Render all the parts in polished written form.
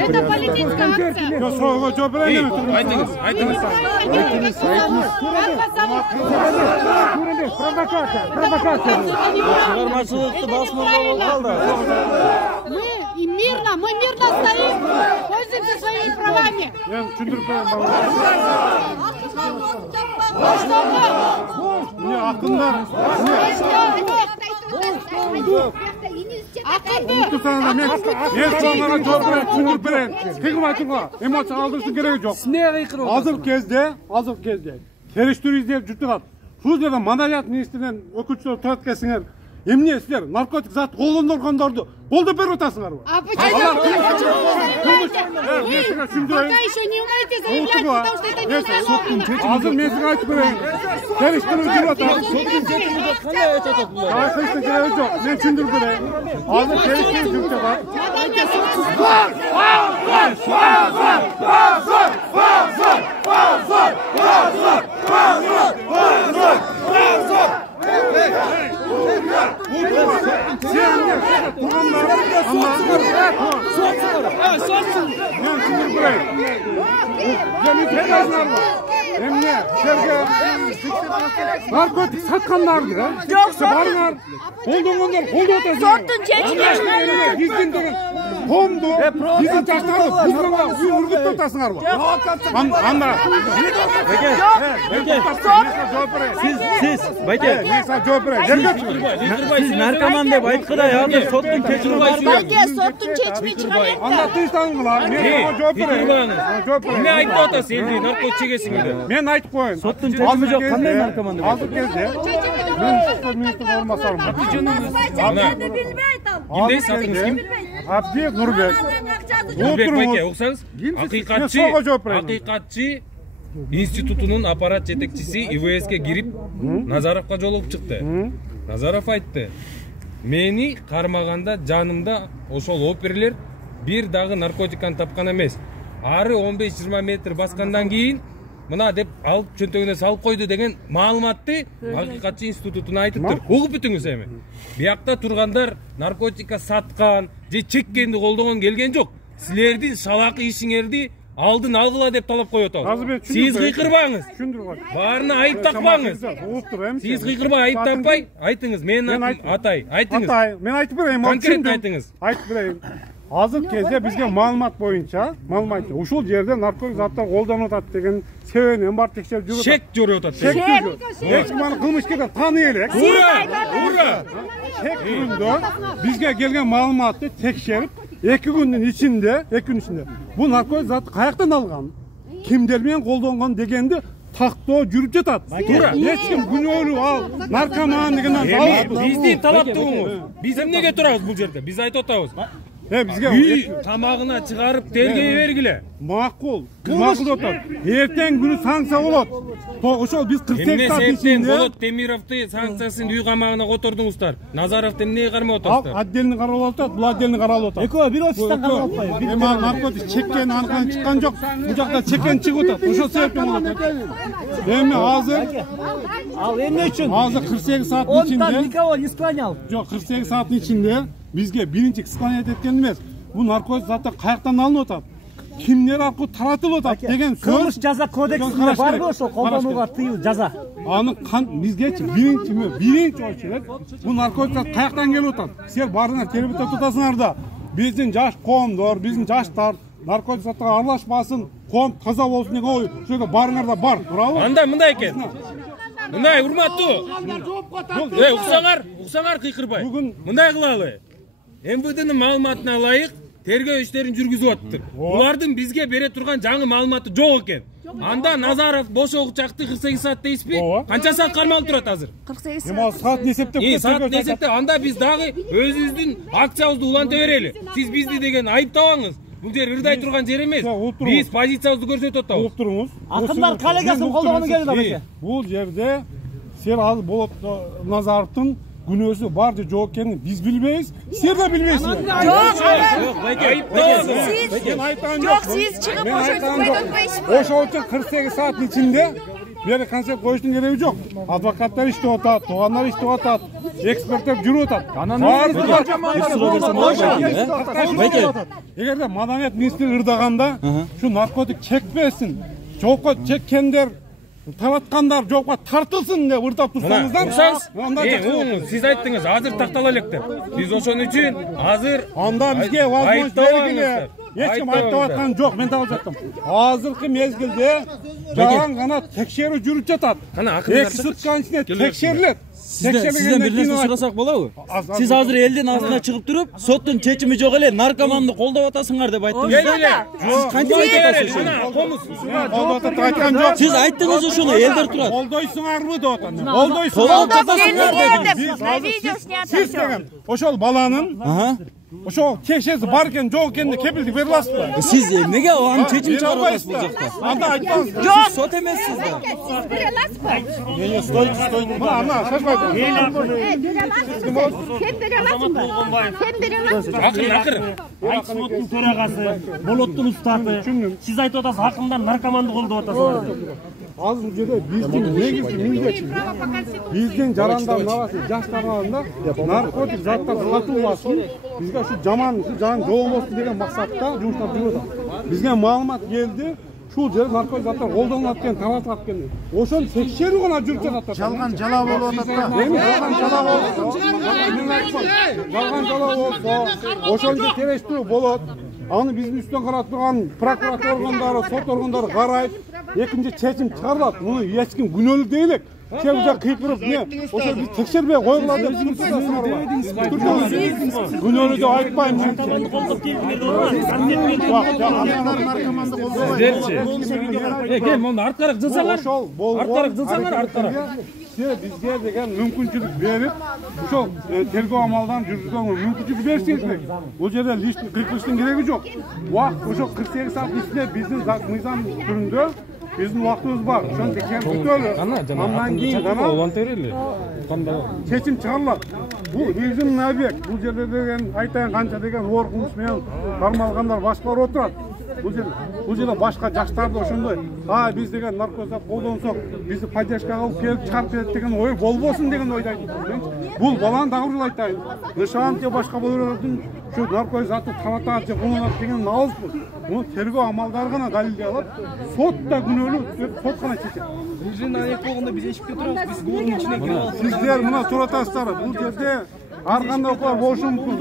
Это политическая акция. Мы мирно стоим, пользуемся своими правами. Азыр кезде терештер издеп жүртүгат. Шул жерде Маданият министринен өкүлчүлөр турат келсеңер, эмне силер наркотик зат колдонгондорду колдоп берип атасыңарбы? А почему? Пока еще не умеете заявлять, потому что это не Азыр мен сизге айтып берейин. Терештер жүрүп атат. Мен түшүндүрүп берейин. Азыр терештер жүрүп атат. Narkotik satkandарды, барыңар, колдонгондор колдоп атасыңар. Соттун чечими чыгарып. Биздин деген комду, биздин жаштарды кузганга үргүтүп атасыңарбы? Анда. Siz, Bayke. Мен сага жооп берейин. Siz narkoman deb aytqıday, hozir sottun kechirib Bayke соттун чечими чыгарып. Анда тынчтаңгыла. Мен сага жооп берейин. Эмне айтып атасыз элди наркотик чегесиңер? Мен айтып коеюн. Соттун чечими жок, кандай наркоман деп? Азыр кезде мен министр орунбасарым. Кимдей сатыңыз ким? Абди Нурбек. Нурбек Байке, уксаңыз? Акыйкатчы институтунун аппарат жетекчиси ИВСке кирип Назаровго жолугуп чыкты. Назаров айтты: "Мени кармаганда жанымда ошол оперлер бир дагы наркотиканы тапкан эмес. Ары 15-20 метр баскандан кийин мына деп алып чөнтөгүнө салып койду" деген маалыматты Акыйкатчы институтуна айтыптыр. Угуп бүтүңүз эми. Биякта тургандар наркотика саткан же чеккенди колдогон келген жок. Силердин шалакы ишиңерди алдын алгыла деп талап коюп атабыз. Сиз кыйкырбаңыз. Баарына айып такпаңыз. Сиз кыйкырбай айып таппай, айтыңыз. Мен атай, айтыңыз. Мен айтып берейин. Конкретно айтыңыз. Айтып берейин. Азыр кезде бизге маалымат боюнча, ушул жерде наркотик заттар колдонуп атат деген себебинен бар текшерип жүрүп атат. Шек жүрүп атат. Эч ким аны кылмышкерди тааный элек. Ура! Шек түрүндө бизге келген маалыматты текшерип 2 күндүн ичинде, бул наркотик зат каяктан алган, кимдер менен колдонгон дегенди тактоо жүрүп жатат. Эч ким күнөөлүү ал наркоман дегенден биздин талаптуулугубуз. Биз эмнеге турабыз бул жерде? Биз айтып атабыз. Бизге үй тамагына чыгарып тергей бергиле. Макул деп атат. Эртең күнү санкция болот. Ошол биз 48 саат ичинде болот. Темировду санкциясын үй камагына котордуңуздар. Назаровду эмнеге кармап атасыздар? Отдельно каралып атат, бул отдельно каралып атат. Экөө бир офистен каралып атпайбы? Эми наркотик чеккен аныкан чыккан жок. Бул жакта чеккен чыгып атат. Ошол себептен болот. Эми азыр Ал эмне үчүн? Азыр 48 сааттын ичинде. Он там никого не склонял. Жок, 48 сааттын ичинде бизге биринчи склонять эткен эмес. Бул наркотик заттар каяктан алынып атат? Кимдер аркылуу таратылып атат деген Кылмыш жаза кодексинде барбы ошол колдонууга тыюу жаза? Аны бизгечи биринчи очерет бул наркотик зат каяктан келип атат? Силер баарыңар тербетип атасыңар да, биздин жаш коомдор, биздин жаштар наркотик заттарга аралашпасын, коом таза болсун деген ой, ошол жерге баарыңар да бар, туурабы? Анда мындай экен. Мындай урматтуу. Уксаңар кыйкырбай. Мындай кылалы. МВДнын маалыматына ылайык тергөө иштерин жүргүзүп атыптыр. Булардын бизге бере турган жаңы маалыматы жок экен. Анда Назаров бош угучакты 48 саат дейсизби? Канча саат кармалып турат азыр? 48 саат. Эми саат эсептеп саат эсептеп, анда биз дагы өзүбүздүн акциябызды уланта берели. Сиз бизди деген айыптабаңыз. Бул жер ырдай турган жер эмес. Биз позициябызды көрсөтүп атабыз. Угуп туруңуз. Акындар коллегасын колдогону келди да. Бул жерде сен азыр болот Назаровдун күнөөсү бар же жок экенин биз билбейбиз, силер да билбейсиз. Жок, сиз чыгып ошентип айтпайсызбы? Ошол үчүн 48 сааттын ичинде Beri konsept koyuştun gereği yok. Advokatlar işte otat, doğanlar işte otat, ekspertler jürü otat. Eğer de Madaniyet Ministri ırdaganda şu narkotik çekmesin, çoğukka çekkenler, taratkanlar çoğukka tartılsın diye ırtap tutsanızdan. Siz ayttınız, hazır taktala elektir. Biz oşon üçün hazır Anda bizge vazgeç belgili. Hiç kim ayıptavatan yok, ben de alacaktım. Hazırkı mezgilde jalan gana tekşeri jürüp jatat. Eki sıtkan içine tekşerilet. Sizden bir narsa sorasak bolar mı? Siz hazır elden ağzına çıkıp durup sottun çeçimi жоқ эле narkomanды колдоп атасыңар деп айттыңыз. Siz kança айтасыз? Siz ayttınız ошону, элдер турат. Колдойсуңарбы деп атам. Колдойсуңар. Siz деген ошол баланын ошол текшеси бар экен, жок экенине кепилдик берип аласызбы? Siz неге аны чечим чыгарып атасыз бул жакта? Анда айтпаңыз. Siz сот эмессиз да. Айтсоттун төрагасы, Болоттун устаты. Siz айтып атасыз, акындар наркоманды колдоп атасыңар. Азыр бул жерде биздин негизги милдетибиз биздин жарандардын арасы жаштарында наркотик заттар сатылбасын, бизге şu жаман жолбосун деген максатта жумуштар жүрүп атат. Бизге маалымат келди, şu жерде наркотик заттар колдонулат экен, таратылат экен. Ошону текшерүү гана жүрүп жатат. Жалган жала болуп атат да. Жалган жала болсо, жалган жала болсо, ошону терештирүү болот. Аны биздин үстүнөн карап турган прокуратура органдары, сот органдары карайт. Экинчи чечим чыгарылат. Муну эч ким күнөөлүү дейли. Сен бул жак кыйкырып, не? Ошо биз текшербей койгула деп турсаңар. Күнөөлүү деп айтпайм мен. Кел, муну арткараак жылсаңар. Арткараак жылсаңар, арткараак. Bizge деген мүмкүнчүлүк берип, ошол тергөө амалдан жүргүзүүгө мүмкүнчүлүк берсеңиз керек. Бул жерде лишний кыркылыштын кереги жок. Убакыт ошо 48 саат ичинде биздин мыйзам түрүндө биздин убактыбыз бар. Ошону текшерип өтөлү. Андан кийин гана чечим чыгарылат. Бул биздин объект. Бул жерде деген айтайын канча деген оор кылмыш менен кармалгандар башкалар отурат. Бул жерде башка жаштарды ошондой, биз деген наркотик колдонсок, бизди поддержка кылып келип чыгарып берет деген ой болбосун деген ойду айтып атам. Бул баланы дагы бир айтайын. Нышан же башка болордун şu narkotik zatı taratат же кулданат деген алыспыз. Муну тергөө амалдары гана далилдей алат. Сот да күнөөлүү, сот гана чечет. Бизин аяк болгондо биз эшикке турабыз, биз куулдун ичине кирип алабыз. Сиздер мына туратасыздар. Бул жерде ар кандай окуялар болушу мүмкүн.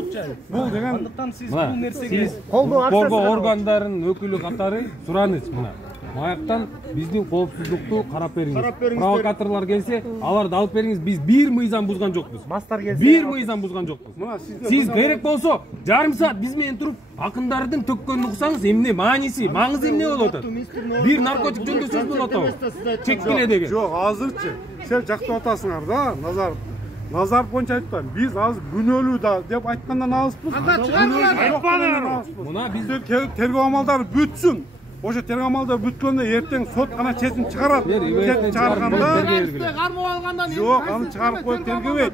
Бул деген Siz бул нерсеге Коргоо органдарынын өкүлү катары сураныч мына. Маяктан биздин коопсуздукту карап бериңиз. Провокаторлор келсе, аларды алып бериңиз. Биз бир мыйзам бузган жокпуз. Мастар келсе, бир мыйзам бузган жокпуз. Сиз керек болсо, жарым саат биз менен туруп, акындардын төккөнүн уксаңыз, эмне мааниси, маңызы эмне болуп атат? Бир наркотик жөнүндө сөз болуп атабы? Чеккиле деген. Жок, азырчы. Сен жактап атасыңар да, Назар боюнча айткан. Биз азыр күнөөлүү да деп айткандан алыспыз. Анда чыгарылат. Айтпаңдар. Мына биз тергөө амалдары бүтсүн. Ошо тергөө амалдары бүткөндө эртең сот гана чечим чыгарат. Чыгарганда кармап алгандан жок, аны чыгарып коюп тергебейт.